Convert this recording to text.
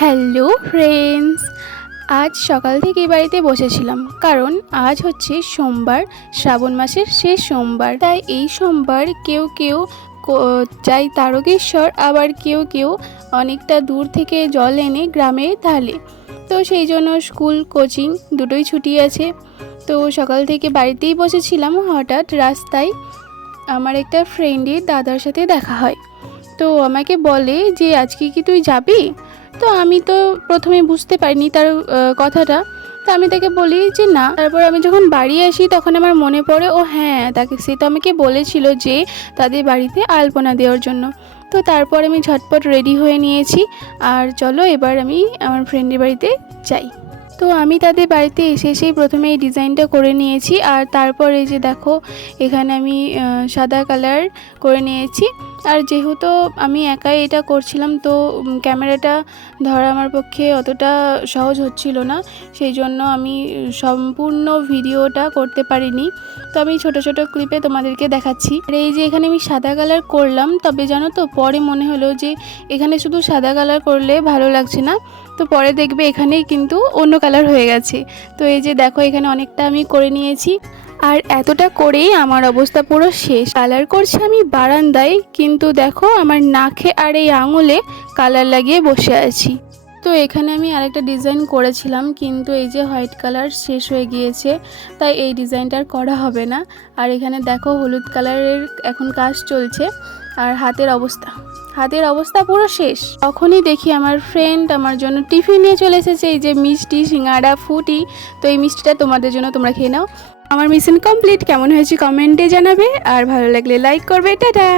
Hello friends, আজ সকাল থেকেই বাড়িতে বসেছিলাম কারণ আজ হচ্ছে সোমবার, শ্রাবণ মাসের শেষ সোমবার। তাই এই সোমবার কেউ কেউ যায় তারকেশ্বর, আবার কেউ কেউ অনেকটা দূর থেকে জল এনে গ্রামে ঢালে। তো সেই জন্য স্কুল কোচিং দুটোই ছুটি আছে। তো সকাল থেকে বাড়িতেই বসেছিলাম, হঠাৎ রাস্তায় আমার একটা ফ্রেন্ডের দাদার সাথে দেখা হয়। তো আমাকে বলে যে আজকে কি তুই যাবি? তো আমি তো প্রথমে বুঝতে পারিনি তার কথাটা। তো আমি তাকে বলি যে না। তারপর আমি যখন বাড়ি আসি তখন আমার মনে পড়ে, ও হ্যাঁ, সে তো আমাকে বলেছিল যে তাদের বাড়িতে আলপনা দেওয়ার জন্য। তো তারপর আমি ঝটপট রেডি হয়ে নিয়েছি, আর চলো এবার আমি আমার ফ্রেন্ডের বাড়িতে যাই। তো আমি তাদের বাড়িতে এসে প্রথমে এই ডিজাইনটা করে নিয়েছি, আর তারপর এই যে দেখো এখানে আমি সাদা কালার করে নিয়েছি। আর যেহেতু আমি একাই এটা করছিলাম, তো ক্যামেরাটা ধরা আমার পক্ষে অতটা সহজ হচ্ছিল না, সেই জন্য আমি সম্পূর্ণ ভিডিওটা করতে পারিনি। তো আমি ছোট ছোট ক্লিপে তোমাদেরকে দেখাচ্ছি। আর এই যে এখানে আমি সাদা কালার করলাম, তবে জানো তো পরে মনে হলো যে এখানে শুধু সাদা কালার করলে ভালো লাগছে না, তো পরে দেখবে এখানেই কিন্তু অন্য কালার হয়ে গেছে। তো এই যে দেখো এখানে অনেকটা আমি করে নিয়েছি, আর এতটা করেই আমার অবস্থা পুরো শেষ। কালার করছি আমি বারান্দায়, কিন্তু দেখো আমার নাকে আর এই আঙুলে কালার লাগিয়ে বসে আছি। তো এখানে আমি আরেকটা ডিজাইন করেছিলাম, কিন্তু এই যে হোয়াইট কালার শেষ হয়ে গিয়েছে, তাই এই ডিজাইনটা আর করা হবে না। আর এখানে দেখো হলুদ কালারের এখন কাজ চলছে। আর হাতের অবস্থা পুরো শেষ। তখনই দেখি আমার ফ্রেন্ড আমার জন্য টিফিন নিয়ে চলে এসেছে, এই যে মিষ্টি, সিঙ্গাড়া, ফুটি। তো এই মিষ্টিটা তোমাদের জন্য, তোমরা খেয়ে নাও। আমার মিশন কমপ্লিট। কেমন হয়েছে কমেন্টে জানাবে, আর ভালো লাগলে লাইক করবে। টাটা।